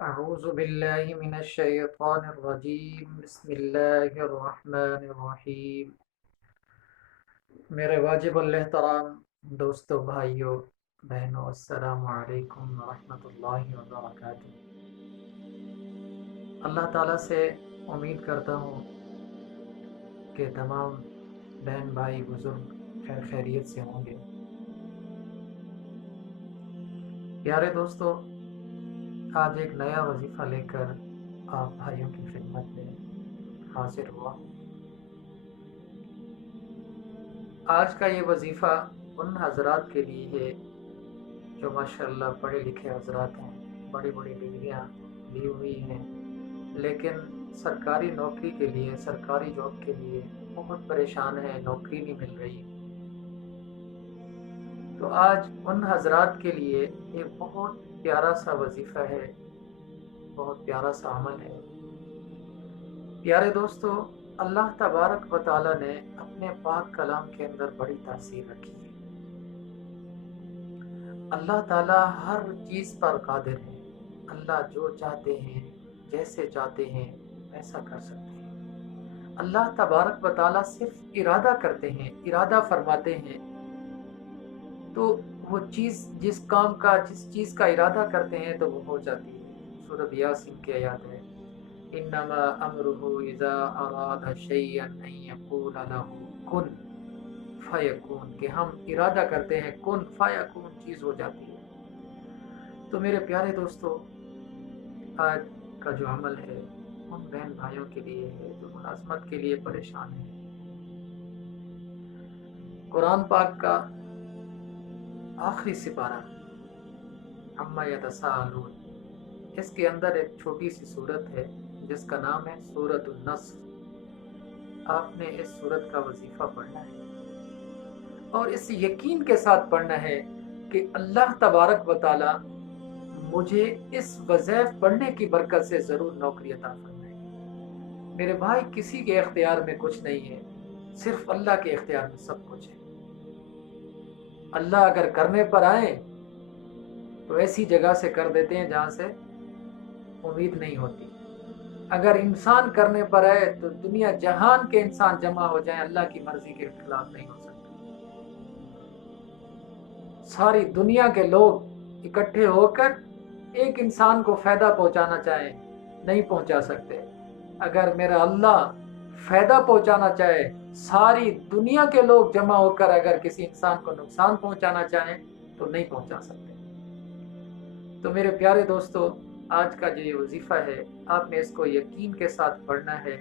أعوذ بالله من الشيطان الرجيم بسم الله الرحمن الرحیم۔ میرے واجب الاحترام دوستوں، بھائیوں، بہنوں، السلام علیکم ورحمۃ اللہ وبرکاتہ۔ اللہ تعالیٰ سے امید کرتا ہوں کہ تمام بہن بھائی بزرگ خیر خیریت سے ہوں گے۔ پیارے دوستوں، آج ایک نیا وظیفہ لے کر آپ بھائیوں کی خدمت میں حاضر ہوا۔ آج کا یہ وظیفہ ان حضرات کے لیے ہے جو ماشاءاللہ پڑھے لکھے حضرات ہیں، بڑی بڑی ڈگریاں لی ہوئی ہیں، لیکن سرکاری نوکری کے لیے، سرکاری جاب کے لیے بہت پریشان ہیں، نوکری نہیں مل رہی۔ تو آج ان حضرات کے لیے ایک بہت پیارا سا وظیفہ ہے، بہت پیارا سا عمل ہے۔ پیارے دوستو، اللہ تبارک و تعالیٰ نے اپنے پاک کلام کے اندر بڑی تاثیر رکھی ہے۔ اللہ تعالیٰ ہر چیز پر قادر ہے۔ اللہ جو چاہتے ہیں، جیسے چاہتے ہیں ایسا کر سکتے ہیں۔ اللہ تبارک و تعالیٰ صرف ارادہ کرتے ہیں، ارادہ فرماتے ہیں تو وہ چیز، جس کام کا، جس چیز کا ارادہ کرتے ہیں تو وہ ہو جاتی ہے۔ سورۃ یاسین کی آیات ہے، انما امرہ اذا اراد شیئا ان یقول لہ کن فیکون، کہ ہم ارادہ کرتے ہیں کن فیکون، چیز ہو جاتی ہے۔ تو میرے پیارے دوستو، آج کا جو عمل ہے ان بہن بھائیوں کے لیے ہے جو ملازمت کے لیے پریشان ہیں۔ قرآن پاک کا آخری سپارہ عما یتساءلون، اس کے اندر ایک چھوٹی سی سورت ہے جس کا نام ہے سورۃ النصر۔ آپ نے اس سورت کا وظیفہ پڑھنا ہے اور اس یقین کے ساتھ پڑھنا ہے کہ اللہ تبارک و تعالی مجھے اس وظیفہ پڑھنے کی برکت سے ضرور نوکری عطا فرمائے۔ میرے بھائی، کسی کے اختیار میں کچھ نہیں ہے، صرف اللہ کے اختیار میں سب کچھ ہے۔ اللہ اگر کرنے پر آئیں تو ایسی جگہ سے کر دیتے ہیں جہاں سے امید نہیں ہوتی۔ اگر انسان کرنے پر آئے تو دنیا جہان کے انسان جمع ہو جائیں، اللہ کی مرضی کے خلاف نہیں ہو سکتا۔ ساری دنیا کے لوگ اکٹھے ہو کر ایک انسان کو فائدہ پہنچانا چاہیں، نہیں پہنچا سکتے۔ اگر میرا اللہ فائدہ پہنچانا چاہے، ساری دنیا کے لوگ جمع ہو کر اگر کسی انسان کو نقصان پہنچانا چاہیں تو نہیں پہنچا سکتے۔ تو میرے پیارے دوستو، آج کا جو یہ وظیفہ ہے آپ نے اس کو یقین کے ساتھ پڑھنا ہے،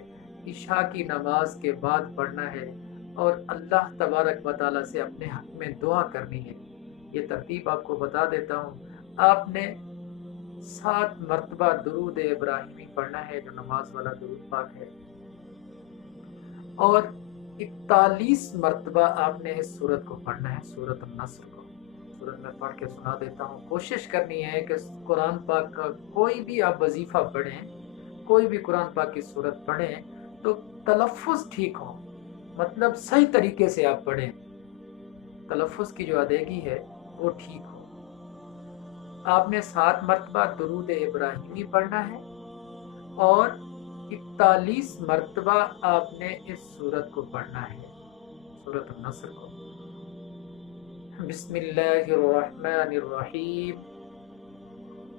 عشاء کی نماز کے بعد پڑھنا ہے اور اللہ تبارک و تعالیٰ سے اپنے حق میں دعا کرنی ہے۔ یہ ترتیب آپ کو بتا دیتا ہوں۔ آپ نے 7 مرتبہ درود ابراہیمی پڑھنا ہے جو نماز والا درود پاک ہے، اور 41 مرتبہ آپ نے اس سورت کو پڑھنا ہے، سورۃ النصر کو۔ سورت میں پڑھ کے سنا دیتا ہوں۔ کوشش کرنی ہے کہ قرآن پاک کا کوئی بھی آپ وظیفہ پڑھیں، کوئی بھی قرآن پاک کی سورت پڑھیں تو تلفظ ٹھیک ہو، مطلب صحیح طریقے سے آپ پڑھیں، تلفظ کی جو ادائیگی ہے وہ ٹھیک ہو۔ آپ نے 7 مرتبہ درود ابراہیمی پڑھنا ہے اور 41 مرتبہ آپ نے اس سورت کو پڑھنا ہے، سورۃ النصر کو۔ بسم اللہ الرحمن الرحیم۔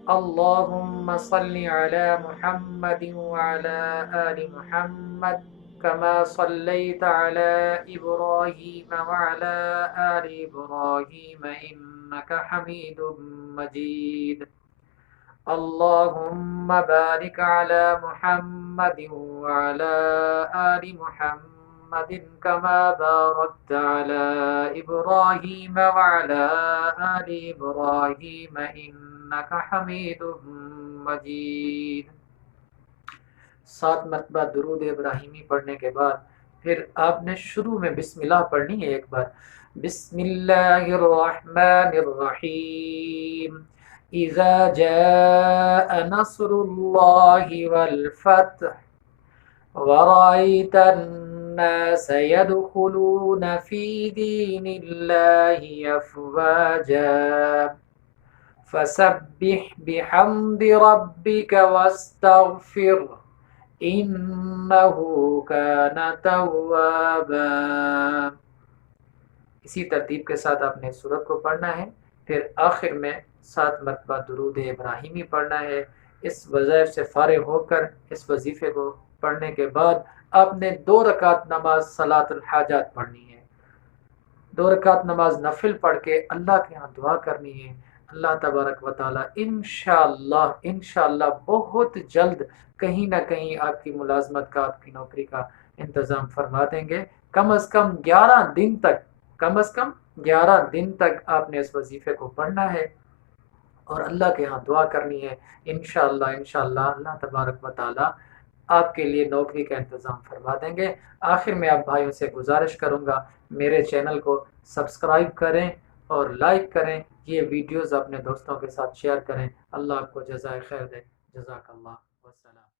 اللہم صل علی محمد وعلی آل محمد کما صلیت علی ابراہیم وعلی آل ابراہیم انک حمید مجید۔ اللہم بارک علی محمد وعلی آل محمد کما بارکت علی ابراہیم وعلی آل ابراہیم انک حمید مجید۔ 7 مرتبہ درود ابراہیمی پڑھنے کے بعد پھر آپ نے شروع میں بسم اللہ پڑھنی ہے ایک بار۔ بسم اللہ الرحمن الرحیم۔ اذا جاء نصر اللہ والفتح ورأيت الناس يدخلون في دين الله أفواجا فسبح بحمد ربك واستغفر انه كان توابا۔ اسی ترتیب کے ساتھ آپ نے سورت کو پڑھنا ہے، پھر آخر میں 7 مرتبہ درود ابراہیمی پڑھنا ہے۔ اس وظائف سے فارغ ہو کر اس وظیفے کو پڑھنے کے بعد آپ نے 2 رکعت نماز صلاۃ الحاجات پڑھنی ہے، 2 رکعت نماز نفل پڑھ کے اللہ کے ہاں دعا کرنی ہے۔ اللہ تبارک و تعالی انشاءاللہ بہت جلد کہیں نہ کہیں آپ کی ملازمت کا، آپ کی نوکری کا انتظام فرما دیں گے۔ کم از کم 11 دن تک، کم از کم 11 دن تک آپ نے اس وظیفے کو پڑھنا ہے اور اللہ کے ہاں دعا کرنی ہے۔ انشاءاللہ اللہ تبارک و تعالی آپ کے لیے نوکری کا انتظام فرما دیں گے۔ آخر میں آپ بھائیوں سے گزارش کروں گا، میرے چینل کو سبسکرائب کریں اور لائک کریں، یہ ویڈیوز اپنے دوستوں کے ساتھ شیئر کریں۔ اللہ آپ کو جزائے خیر دے۔ جزاک اللہ۔ والسلام۔